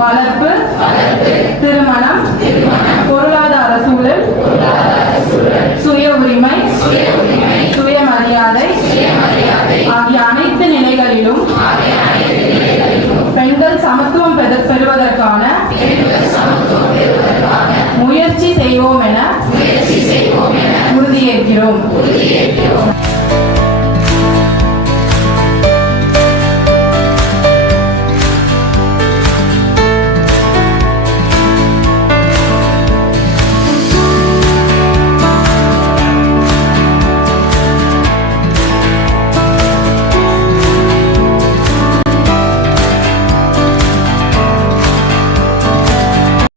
வளர்ப்பு, திருமணம், பொருளாதார சூழல், சுய உரிமை, சுயமரியாதை ஆகிய அனைத்து நிலைகளிலும் பெண்கள் சமத்துவம் பெறுவதற்கான முயற்சி செய்வோம் என உறுதியேற்கிறோம்.